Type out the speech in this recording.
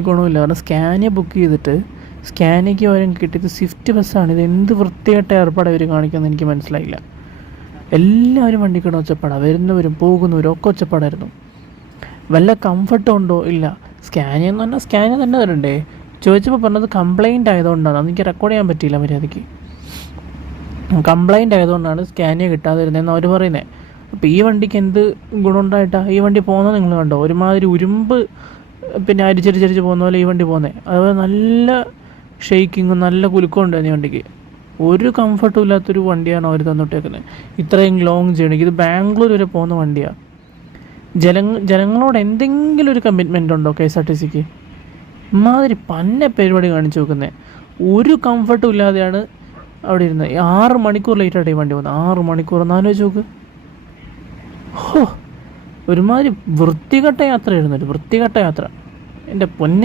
ഗുണമില്ല. കാരണം Scania book ചെയ്തിട്ട് സ്കാനിയയ്ക്ക് പകരം കിട്ടിയത് സ്വിഫ്റ്റ് ബസ്സാണ്. ഇത് എന്ത് വൃത്തികെട്ട ഏർപ്പാടാണ് ഇവർ കാണിക്കുന്നത് എനിക്ക് മനസ്സിലായില്ല. എല്ലാവരും വണ്ടിക്കിട ഒച്ചപ്പാടാണ്, വരുന്നവരും പോകുന്നവരും ഒക്കെ ഒച്ചപ്പാടായിരുന്നു. വല്ല കംഫർട്ടും ഉണ്ടോ? ഇല്ല. സ്കാനിയ എന്ന് പറഞ്ഞാൽ സ്കാനിയ തന്നെ തരണ്ടേ? ചോദിച്ചപ്പോൾ പറഞ്ഞത് കംപ്ലൈൻറ്റ് ആയതുകൊണ്ടാണ്. എനിക്ക് റെക്കോർഡ് ചെയ്യാൻ പറ്റിയില്ല മര്യാദയ്ക്ക്. കംപ്ലൈൻറ്റ് ആയതുകൊണ്ടാണ് സ്കാനിയ കിട്ടാതിരുന്നതെന്ന് അവർ പറയുന്നത്. അപ്പോൾ ഈ വണ്ടിക്ക് എന്ത് ഗുണമുണ്ടായിട്ടാണ്? ഈ വണ്ടി പോകുന്നത് നിങ്ങൾ കണ്ടോ? ഒരുമാതിരി ഉരുമ്പ് പിന്നെ അരിച്ചരിച്ചരിച്ച് പോകുന്ന പോലെ ഈ വണ്ടി പോകുന്നത്. അതുപോലെ നല്ല ഷെയ്ക്കിങ്ങും നല്ല കുലുക്കവും ഉണ്ടായിരുന്നു ഈ വണ്ടിക്ക്. ഒരു കംഫർട്ടും ഇല്ലാത്തൊരു വണ്ടിയാണ് അവർ തന്നിട്ടേക്കുന്നത്. ഇത്രയും ലോങ് ജേണിക്ക് ഇത് ബാംഗ്ലൂർ വരെ പോകുന്ന വണ്ടിയാണ്. ജനങ്ങളോട് എന്തെങ്കിലും ഒരു കമ്മിറ്റ്മെൻ്റ് ഉണ്ടോ KSRTCക്ക്? ഇമാതിരി പന്ന പരിപാടി കാണിച്ചു നോക്കുന്നത്. ഒരു കംഫർട്ടും ഇല്ലാതെയാണ് അവിടെ ഇരുന്നത്. 6 മണിക്കൂർ ലേറ്റായിട്ട് ഈ വണ്ടി പോകുന്നത്. 6 മണിക്കൂർ എന്നാലോചിച്ച് നോക്ക്. ഒരുമാതിരി വൃത്തികെട്ട യാത്രയായിരുന്നു, ഒരു വൃത്തികെട്ട യാത്ര. എൻ്റെ പൊന്നെ.